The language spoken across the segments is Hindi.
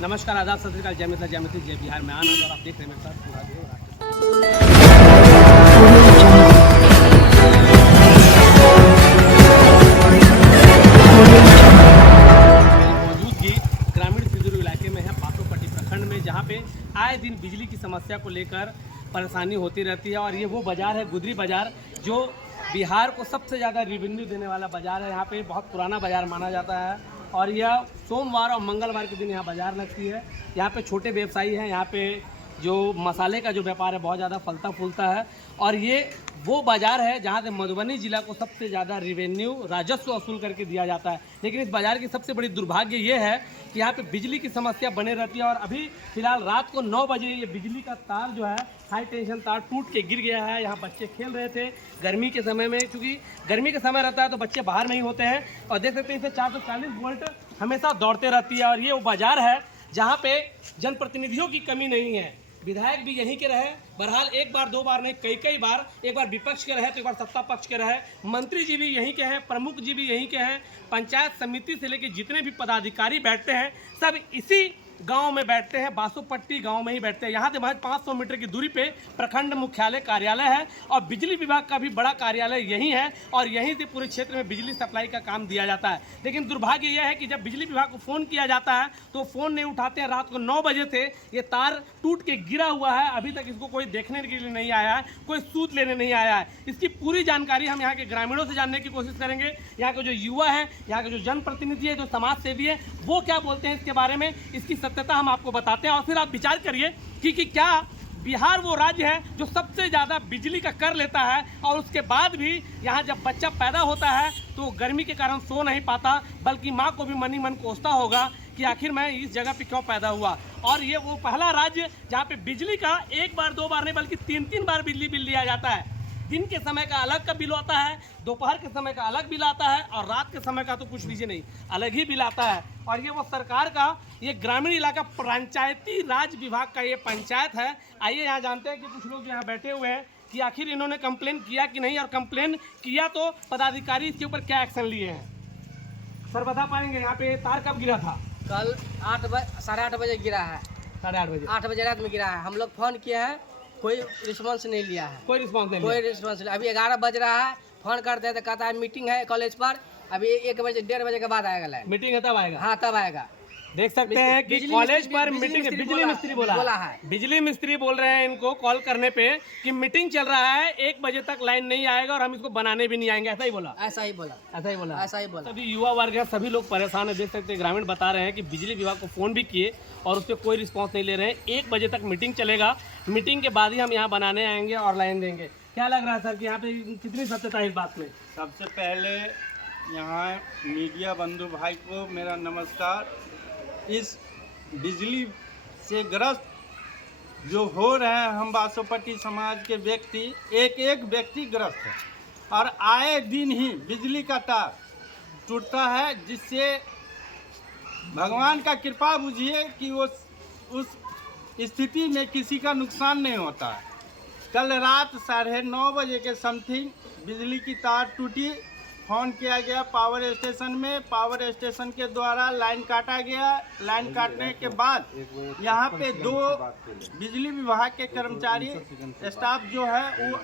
नमस्कार, आदाब, सत श्री अकाल, जय मिथिला, जय मिथिला, जय बिहार में आनंद। और आप देख रहे हैं मेरे साथ पूरा देव मौजूदगी ग्रामीण सिंदूर इलाके में है, बासोपट्टी प्रखंड में, जहाँ पे आए दिन बिजली की समस्या को लेकर परेशानी होती रहती है। और ये वो बाज़ार है, गुदरी बाज़ार, जो बिहार को सबसे ज़्यादा रेवेन्यू देने वाला बाज़ार है। यहाँ पे बहुत पुराना बाज़ार माना जाता है और यह सोमवार और मंगलवार के दिन यहाँ बाज़ार लगती है। यहाँ पे छोटे व्यवसायी हैं, यहाँ पे जो मसाले का जो व्यापार है बहुत ज़्यादा फलता फूलता है। और ये वो बाज़ार है जहाँ से मधुबनी जिला को सबसे ज़्यादा रेवेन्यू राजस्व वसूल करके दिया जाता है। लेकिन इस बाज़ार की सबसे बड़ी दुर्भाग्य ये है कि यहाँ पे बिजली की समस्या बने रहती है। और अभी फिलहाल रात को 9 बजे ये बिजली का तार जो है, हाई टेंशन तार टूट के गिर गया है। यहाँ बच्चे खेल रहे थे गर्मी के समय में, क्योंकि गर्मी का समय रहता है तो बच्चे बाहर नहीं होते हैं। और देख सकते हैं इसे 440 वोल्ट हमेशा दौड़ते रहती है। और ये वो बाज़ार है जहाँ पे जनप्रतिनिधियों की कमी नहीं है। विधायक भी यहीं के रहे, बहरहाल एक बार दो बार नहीं, कई बार, एक बार विपक्ष के रहे तो एक बार सत्ता पक्ष के रहे। मंत्री जी भी यहीं के हैं, प्रमुख जी भी यहीं के हैं, पंचायत समिति से लेकर जितने भी पदाधिकारी बैठते हैं सब इसी गांव में बैठते हैं, बासोपट्टी गांव में ही बैठते हैं। यहाँ से महज 500 मीटर की दूरी पे प्रखंड मुख्यालय कार्यालय है और बिजली विभाग का भी बड़ा कार्यालय यहीं है। और यहीं से पूरे क्षेत्र में बिजली सप्लाई का काम दिया जाता है। लेकिन दुर्भाग्य यह है कि जब बिजली विभाग को फ़ोन किया जाता है तो फ़ोन नहीं उठाते हैं। रात को 9 बजे से ये तार टूट के गिरा हुआ है, अभी तक इसको कोई देखने के लिए नहीं आया है, कोई सूद लेने नहीं आया है। इसकी पूरी जानकारी हम यहाँ के ग्रामीणों से जानने की कोशिश करेंगे। यहाँ के जो युवा हैं, यहाँ के जो जनप्रतिनिधि है, जो समाज सेवी है, वो क्या बोलते हैं इसके बारे में, इसकी सत्यता हम आपको बताते हैं। और फिर आप विचार करिए कि क्या बिहार वो राज्य है जो सबसे ज़्यादा बिजली का कर लेता है और उसके बाद भी यहाँ जब बच्चा पैदा होता है तो गर्मी के कारण सो नहीं पाता, बल्कि माँ को भी मन ही मन कोसता होगा कि आखिर मैं इस जगह पे क्यों पैदा हुआ। और ये वो पहला राज्य जहाँ पे बिजली का एक बार दो बार नहीं बल्कि 3-3 बार बिजली बिल लिया जाता है। दिन के समय का अलग का बिल आता है, दोपहर के समय का अलग बिल आता है और रात के समय का तो कुछ लीजिए नहीं, अलग ही बिल आता है। और ये वो सरकार का, ये ग्रामीण इलाका पंचायती राज विभाग का ये पंचायत है। आइए यहाँ जानते हैं कि कुछ लोग यहाँ बैठे हुए हैं कि आखिर इन्होंने कंप्लेन किया कि नहीं, और कंप्लेन किया तो पदाधिकारी इसके ऊपर क्या एक्शन लिए हैं। सर बता पाएंगे यहाँ पे तार कब गिरा था? कल 8 बजे गिरा है। 8:30 बजे? 8 बजे रात में गिरा है। हम लोग फोन किए हैं, कोई रिस्पांस नहीं लिया है। कोई रिस्पांस नहीं? कोई रिस्पांस नहीं। अभी 11 बज रहा है, फोन करते हैं तो कहता है मीटिंग है कॉलेज पर, अभी 1 बजे 1:30 बजे के बाद आएगा लाइन। मीटिंग है तब आएगा? हाँ तब आएगा। देख सकते हैं कि कॉलेज पर मीटिंग, बिजली मिस्त्री बोला है। बिजली मिस्त्री बोल रहे हैं इनको कॉल करने पे कि मीटिंग चल रहा है, 1 बजे तक लाइन नहीं आएगा और हम इसको बनाने भी नहीं आएंगे। ऐसा ही बोला? ऐसा ही बोला। सभी युवा वर्ग है, सभी लोग परेशान है। देख सकते हैं ग्रामीण बता रहे हैं कि बिजली विभाग को फ़ोन भी किए और उस पर कोई रिस्पॉन्स नहीं ले रहे हैं। 1 बजे तक मीटिंग चलेगा, मीटिंग के बाद ही हम यहाँ बनाने आएंगे और लाइन देंगे। क्या लग रहा है सर कि यहाँ पे कितनी सत्यता है इस बात में? सबसे पहले यहाँ मीडिया बंधु भाई को मेरा नमस्कार। इस बिजली से ग्रस्त जो हो रहे हैं, हम बासोपट्टी समाज के व्यक्ति, एक व्यक्ति ग्रस्त है और आए दिन ही बिजली का तार टूटता है, जिससे भगवान का कृपा बुझिए कि वो उस स्थिति में किसी का नुकसान नहीं होता है। कल रात 9:30 बजे के समथिंग बिजली की तार टूटी, फ़ोन किया गया पावर स्टेशन में, पावर स्टेशन के द्वारा लाइन काटा गया। लाइन काटने के बाद यहाँ पे 2 बिजली विभाग के कर्मचारी स्टाफ जो है वो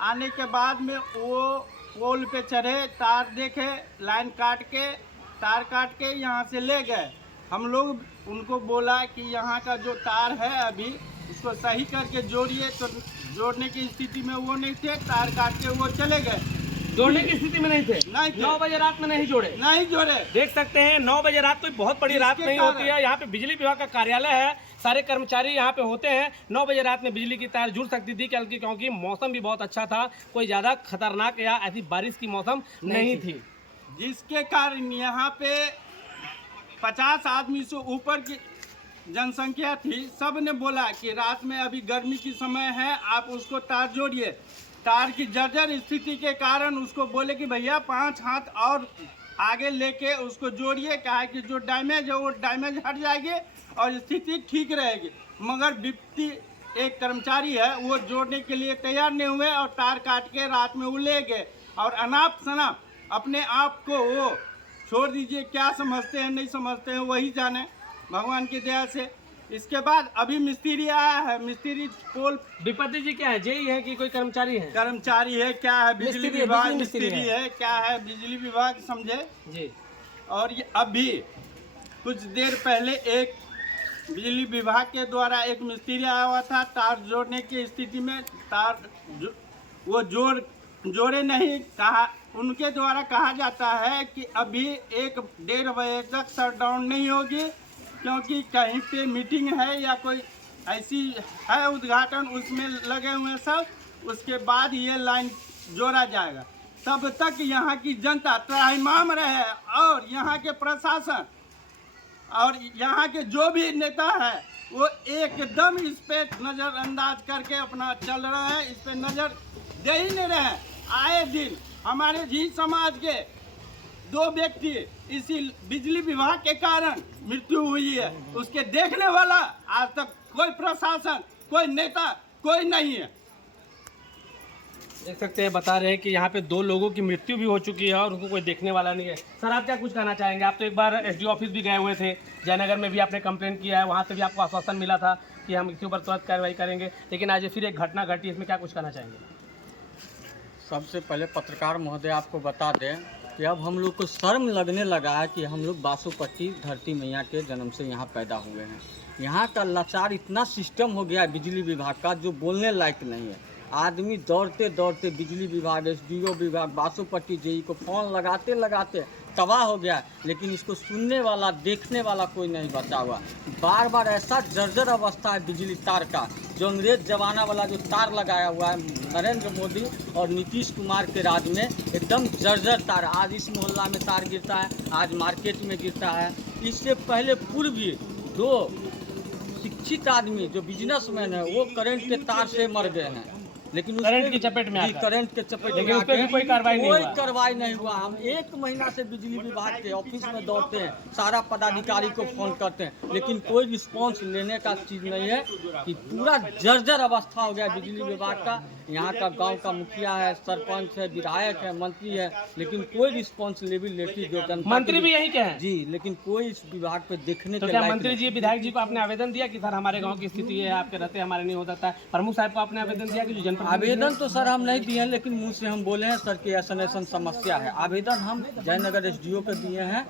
आने के बाद में वो पोल पे चढ़े, तार देखे, लाइन तार काट के यहाँ से ले गए। हम लोग उनको बोला कि यहाँ का जो तार है अभी उसको सही करके जोड़िए, तो जोड़ने की स्थिति में वो नहीं थे, तार काट के वो चले गए। जोड़ने की स्थिति में नहीं थे? 9 बजे रात में नहीं जोड़े? नहीं जोड़े। देख सकते हैं 9 बजे रात कोई बहुत बड़ी रात नहीं होती है। यहाँ पे बिजली विभाग का कार्यालय है, सारे कर्मचारी यहाँ पे होते हैं। 9 बजे रात में बिजली की तार जुड़ सकती थी क्योंकि मौसम भी बहुत अच्छा था, कोई ज़्यादा खतरनाक या ऐसी बारिश की मौसम नहीं थी, जिसके कारण यहाँ पे 50 आदमी से ऊपर की जनसंख्या थी। सब ने बोला कि रात में अभी गर्मी की समय है, आप उसको तार जोड़िए। तार की जर्जर स्थिति के कारण उसको बोले कि भैया 5 हाथ और आगे लेके उसको जोड़िए, कहा कि जो डैमेज है वो डैमेज हट जाएगी और स्थिति ठीक रहेगी। मगर विपत्ति एक कर्मचारी है वो जोड़ने के लिए तैयार नहीं हुए और तार काट के रात में वो ले गए। और अनाप शनाप अपने आप को वो छोड़ दीजिए, क्या समझते हैं नहीं समझते हैं वही जाने। भगवान की दया से। इसके बाद अभी मिस्त्री आया है, मिस्त्री पोल विपत्ति जी क्या है, जेई है कि कोई कर्मचारी है? कर्मचारी है, क्या है बिजली मिस्त्री है, विभाग बिजली मिस्त्री मिस्त्री है, क्या है बिजली विभाग समझे। जी। और ये अभी कुछ देर पहले एक बिजली विभाग के द्वारा एक मिस्त्री आया हुआ था तार जोड़ने की स्थिति में, वो जोड़े नहीं, कहा उनके द्वारा कहा जाता है कि अभी 1-1.5 बजे तक शटडाउन नहीं होगी, क्योंकि कहीं पे मीटिंग है या कोई ऐसी है उद्घाटन, उसमें लगे हुए सब, उसके बाद ये लाइन जोड़ा जाएगा। तब तक यहाँ की जनता त्राहिमाम रहे और यहाँ के प्रशासन और यहाँ के जो भी नेता है वो एकदम इस पे नज़रअंदाज करके अपना चल रहे हैं, इस पे नज़र दे ही नहीं रहे। आए दिन हमारे जी समाज के 2 व्यक्ति इसी बिजली विभाग के कारण मृत्यु हुई है, उसके देखने वाला आज तक कोई प्रशासन, कोई नेता, कोई नहीं है। देख सकते हैं, बता रहे हैं कि यहाँ पे 2 लोगों की मृत्यु भी हो चुकी है और उनको कोई देखने वाला नहीं है। सर, आप क्या कुछ कहना चाहेंगे? आप तो एक बार एसडीओ ऑफिस भी गए हुए थे, जयनगर में भी आपने कंप्लेंट किया है, वहाँ से भी आपको आश्वासन मिला था कि हम इसके ऊपर तुरंत कार्रवाई करेंगे, लेकिन आज फिर एक घटना घटी, इसमें क्या कुछ कहना चाहेंगे? सबसे पहले पत्रकार महोदय आपको बता दें कि अब हम लोग को शर्म लगने लगा है कि हम लोग बासोपट्टी धरती मैया के जन्म से यहाँ पैदा हुए हैं। यहाँ का लाचार इतना सिस्टम हो गया है बिजली विभाग का, जो बोलने लायक नहीं है। आदमी दौड़ते दौड़ते बिजली विभाग, एसडीओ विभाग, बासोपट्टी जेई को फोन लगाते लगाते तबाह हो गया, लेकिन इसको सुनने वाला, देखने वाला कोई नहीं बचा हुआ। बार बार ऐसा जर्जर अवस्था है बिजली तार का, जो अंग्रेज जमाना वाला जो तार लगाया हुआ है नरेंद्र मोदी और नीतीश कुमार के राज में, एकदम जर्जर तार। आज इस मोहल्ला में तार गिरता है, आज मार्केट में गिरता है। इससे पहले पूर्व 2 शिक्षित आदमी जो बिजनेसमैन है वो करंट के तार से मर गए हैं, लेकिन करंट की चपेट में आकर। करंट के चपेट में लेकिन उस पर भी कोई कार्रवाई नहीं हुआ। कार्रवाई नहीं हुआ। हम 1 महीना से बिजली विभाग के ऑफिस में दौड़ते हैं, सारा पदाधिकारी को फोन करते हैं, लेकिन कोई रिस्पांस लेने का चीज़ नहीं है कि पूरा जर्जर अवस्था हो गया बिजली विभाग का। यहाँ का गांव का मुखिया है, सरपंच है, विधायक है, मंत्री है, लेकिन कोई रिस्पॉन्सिबिलिटी जो जनता मंत्री भी यही कहे जी, लेकिन कोई इस विभाग पे देखने तो के क्या लायक मंत्री नहीं। जी, विधायक जी को आपने आवेदन दिया कि सर हमारे गांव की स्थिति है, आपके रहते हमारे नहीं हो जाता है? प्रमुख साहब को आपने आवेदन दिया कि जो जनप्रतिनिधि? आवेदन तो सर हम नहीं दिए हैं, लेकिन मुंह से हम बोले हैं सर कि ऐसा समस्या है। आवेदन हम जयनगर एसडीओ पे दिए हैं,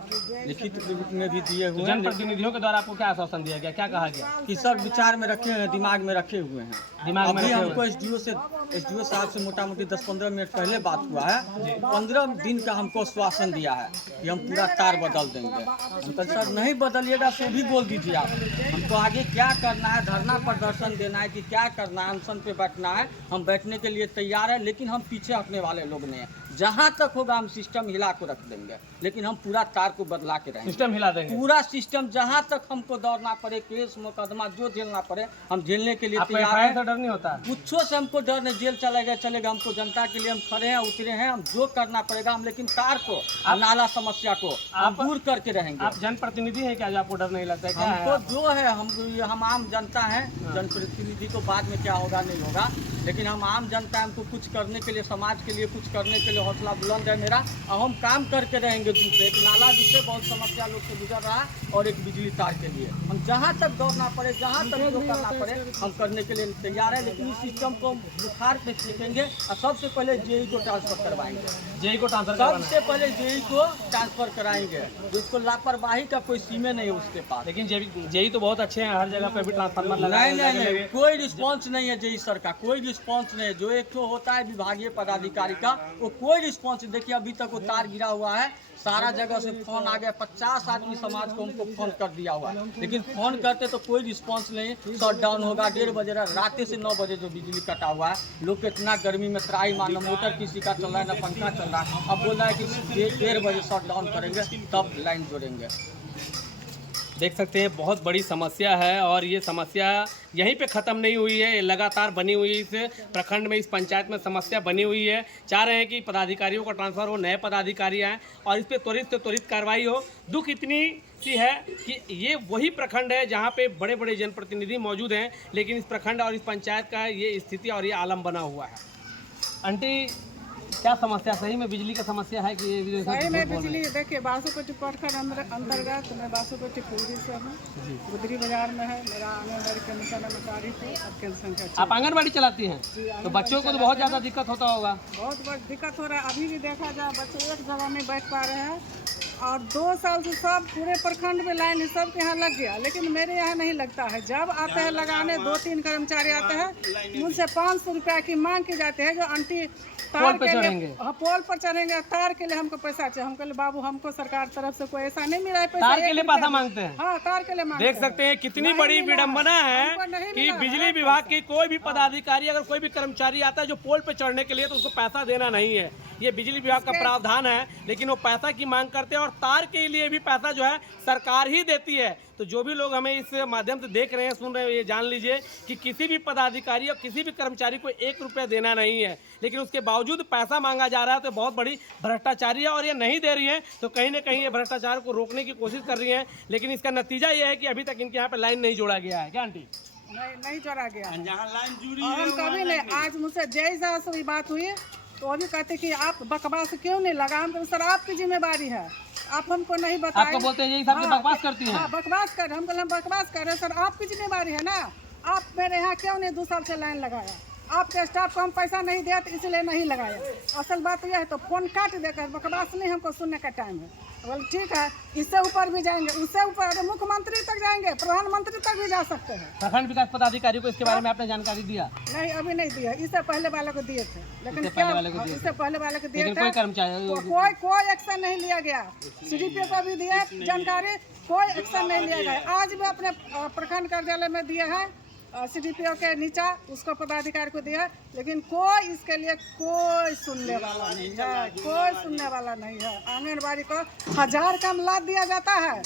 लिखित रूप में भी दिए हुए हैं। जनप्रतिनिधियों के द्वारा आपको क्या आश्वासन दिया गया, क्या कहा गया? कि सर विचार में रखे हैं, दिमाग में रखे हुए हैं। दिमाग में अभी रखे हमको हुए। एसडीओ साहब से मोटा मोटी 10-15 मिनट पहले बात हुआ है। 15 दिन का हमको आश्वासन दिया है कि हम पूरा तार बदल देंगे। हम कहा सर नहीं बदलिएगा तो भी बोल दीजिए आप, हमको आगे क्या करना है, धरना प्रदर्शन देना है कि क्या करना है, अनशन पे बैठना है, हम बैठने के लिए तैयार है, लेकिन हम पीछे हटने वाले लोग नहीं हैं। जहाँ तक होगा हम सिस्टम हिला को रख देंगे, लेकिन हम पूरा तार को बदला के रहेंगे। सिस्टम हिला देंगे पूरा सिस्टम, जहाँ तक हमको दौड़ना पड़े, केस मुकदमा जो झेलना पड़े, हम झेलने के लिए आपको तैयार FIR हैं। से डर नहीं होता? कुछो से हमको डर नहीं, जेल चलेगा, हमको जनता के लिए हम खड़े हैं, उतरे हैं, हम जो करना पड़ेगा हम, लेकिन तार को, नाला समस्या को हम दूर करके रहेंगे। आप जनप्रतिनिधि हैं क्या, जो आपको डर नहीं लगता है? क्या है हमको आप? जो है, हम आम जनता हैं। जनप्रतिनिधि को बाद में क्या होगा नहीं होगा, लेकिन हम आम जनता, हमको कुछ करने के लिए, समाज के लिए कुछ करने के लिए हौसला बुलंद है मेरा, और हम काम करके रहेंगे। दूसरे एक नाला जिससे बहुत समस्या लोग से गुजर रहा है, और एक बिजली तार के लिए हम जहाँ तक दौड़ना पड़े, जहाँ तक जो करना पड़े हम करने के लिए तैयार है। लेकिन इस सिस्टम को बुखार पे सीखेंगे, और सबसे पहले जेई को ट्रांसफर करवाएंगे। जेई को ट्रांसफर करवाना है। सबसे पहले जेई को ट्रांसफर कराएंगे, जिसको लापरवाही का कोई सीमे नहीं है उसके पास। लेकिन जेई तो बहुत अच्छे हैं, हर जगह पे भी ट्रांसफार्मर लगाए नहीं, कोई रिस्पांस नहीं है जेई सर का, कोई रिस्पांस नहीं है। जो एक तो होता है विभागीय पदाधिकारी का, वो कोई रिस्पांस। देखिए अभी तक वो तार गिरा हुआ है, सारा जगह से फोन आ गया, 50 आदमी समाज को हमको फोन कर दिया हुआ है, लेकिन फोन करते तो कोई रिस्पांस नहीं। शट डाउन होगा 1:30 बजे, रात से 9 बजे जो बिजली कटा हुआ है। लोग के इतना गर्मी में त्राही मारना, मोटर किसी का चल रहा है, ना पंखा चल रहा है। अब बोल रहा है कि 1:30 बजे शट डाउन करेंगे, तब लाइन जोड़ेंगे। देख सकते हैं, बहुत बड़ी समस्या है, और ये समस्या यहीं पे ख़त्म नहीं हुई है, ये लगातार बनी हुई है। इस प्रखंड में, इस पंचायत में समस्या बनी हुई है। चाह रहे हैं कि पदाधिकारियों का ट्रांसफ़र हो, नए पदाधिकारी आएँ और इस पर त्वरित से त्वरित कार्रवाई हो। दुख इतनी सी है कि ये वही प्रखंड है जहाँ पे बड़े बड़े जनप्रतिनिधि मौजूद हैं, लेकिन इस प्रखंड और इस पंचायत का ये स्थिति और ये आलम बना हुआ है। आंटी, क्या समस्या सही में बिजली का समस्या है कि ये सही में बिजली देखिए बासोपट्टी प्रखंड अंतर्गत मैं बासोपट्टी पूरी से हूँ, गुदरी बाजार में है मेरा आंगनबाड़ी केंद्र का नंबर है और केंद्र संख्या आप आंगनबाड़ी चलाती हैं जी, तो बच्चों को तो बहुत ज़्यादा दिक्कत होता होगा। बहुत बड़ी दिक्कत हो रहा है। अभी भी देखा जाए बच्चे एक जगह नहीं बैठ पा रहे हैं और 2 साल से सब पूरे प्रखंड में लाइन सबके यहाँ लग गया, लेकिन मेरे यहाँ नहीं लगता है। जब आते हैं लगाने 2-3 कर्मचारी आते हैं, मुझसे 500 रुपया की मांग की जाती है। जो आंटी तार के लिए पोल पर चढ़ेंगे, तार के लिए हमको पैसा चाहिए। हम कहले बाबू हमको सरकार तरफ से कोई ऐसा नहीं मिला है पैसा, तार के लिए पैसा मांगते हैं। हाँ तार के लिए मांगते देख सकते हैं कितनी बड़ी विडंबना है कि बिजली विभाग की कोई भी पदाधिकारी अगर कोई भी कर्मचारी आता है जो पोल पे चढ़ने के लिए तो उसको पैसा देना नहीं है। ये बिजली विभाग का प्रावधान है, लेकिन वो पैसा की मांग करते हैं और तार के लिए भी पैसा जो है सरकार ही देती है। तो जो भी लोग हमें इस माध्यम से देख रहे हैं, सुन रहे हैं, ये जान लीजिए कि किसी भी पदाधिकारी और किसी भी कर्मचारी को 1 रुपया देना नहीं है, लेकिन उसके बावजूद पैसा मांगा जा रहा है। तो बहुत बड़ी भ्रष्टाचारी है और ये नहीं दे रही है तो कहीं ना कहीं ये भ्रष्टाचार को रोकने की कोशिश कर रही है। लेकिन इसका नतीजा ये है कि अभी तक इनके यहाँ पे लाइन नहीं जोड़ा गया है। क्या आंटी? नहीं जोड़ा गया है। जहाँ लाइन जुड़ी और हम कभी नहीं, आज मुझसे जैसा हुई बात हुई तो वो भी कहते कि आप बकवास क्यों नहीं लगा। हम सर आपकी जिम्मेवारी है, आप हमको नहीं बताए। आपको बोलते हैं यही सब बकवास करती हैं। हाँ बकवास कर, हम कहते बकवास कर रहे सर, आपकी जिम्मेवारी है ना। आप मेरे यहाँ क्यों नहीं 2 साल से लाइन लगाया? आपके स्टाफ को हम पैसा नहीं दिया तो इसलिए नहीं लगाया। असल बात यह है तो फोन काट देकर बकवास नहीं हमको सुनने का टाइम है। बोले ठीक है, इससे ऊपर भी जाएंगे, उससे ऊपर अरे मुख्यमंत्री तक जाएंगे, प्रधानमंत्री तक भी जा सकते हैं। प्रखंड विकास पदाधिकारी को इसके बारे में आपने जानकारी दिया? नहीं अभी नहीं दिया, इससे पहले वाले को दिए थे, लेकिन क्या इससे पहले वाले को दिए थे कोई कर्मचारी कोई एक्शन नहीं लिया गया। CDPO को भी दिया जानकारी, कोई एक्शन नहीं लिया गया। आज भी अपने प्रखंड कार्यालय में दिए हैं, CDPO के नीचा उसको पदाधिकारी को दिया, लेकिन कोई इसके लिए कोई सुनने वाला नहीं है, कोई सुनने वाला नहीं है। आंगनबाड़ी को 1000 का लाभ दिया जाता है,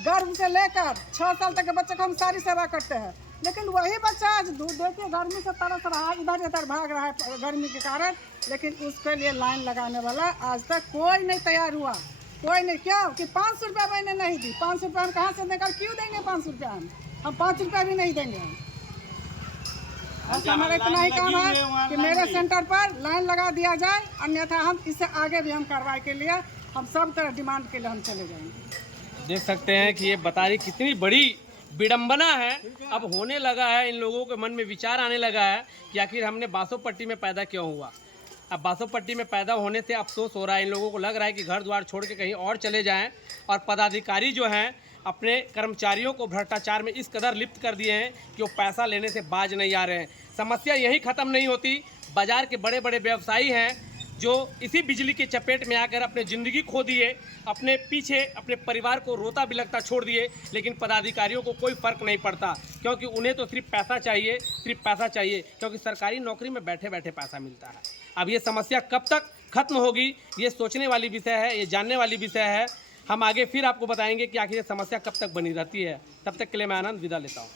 गर्भ से लेकर 6 साल तक के बच्चे को हम सारी सेवा करते हैं, लेकिन वही बच्चा आज दूध देके गर्मी से तरस रहा है, इधर इधर भाग रहा है गर्मी के कारण, लेकिन उसके लिए लाइन लगाने वाला आज तक कोई नहीं तैयार हुआ। कोई नहीं, क्या कि 500 रुपया मैंने नहीं दी। 500 रुपया हम कहाँ से देकर क्यों देंगे? 500 रुपया हम 5 रुपया भी नहीं देंगे। बस हमारा इतना ही काम है कि मेरे सेंटर पर लाइन लगा दिया जाए, अन्यथा हम इससे आगे भी हम कार्रवाई के लिए हम सब तरह डिमांड के लिए हम चले जाएंगे। देख सकते हैं कि ये बता रही कितनी बड़ी विडंबना है। अब होने लगा है, इन लोगों के मन में विचार आने लगा है कि आखिर हमने बासोपट्टी में पैदा क्यों हुआ। अब बासोपट्टी में पैदा होने से अफसोस हो रहा है। इन लोगों को लग रहा है कि घर द्वार छोड़ के कहीं और चले जाएं और पदाधिकारी जो हैं अपने कर्मचारियों को भ्रष्टाचार में इस कदर लिप्त कर दिए हैं कि वो पैसा लेने से बाज नहीं आ रहे हैं। समस्या यही ख़त्म नहीं होती। बाज़ार के बड़े बड़े व्यवसायी हैं जो इसी बिजली के चपेट में आकर अपने ज़िंदगी खो दिए, अपने पीछे अपने परिवार को रोता बिलखता छोड़ दिए, लेकिन पदाधिकारियों को कोई फ़र्क नहीं पड़ता, क्योंकि उन्हें तो सिर्फ पैसा चाहिए, सिर्फ पैसा चाहिए, क्योंकि सरकारी नौकरी में बैठे बैठे पैसा मिलता है। अब ये समस्या कब तक खत्म होगी, ये सोचने वाली विषय है, ये जानने वाली विषय है। हम आगे फिर आपको बताएंगे कि आखिर ये समस्या कब तक बनी रहती है। तब तक के लिए मैं आनंद विदा लेता हूँ।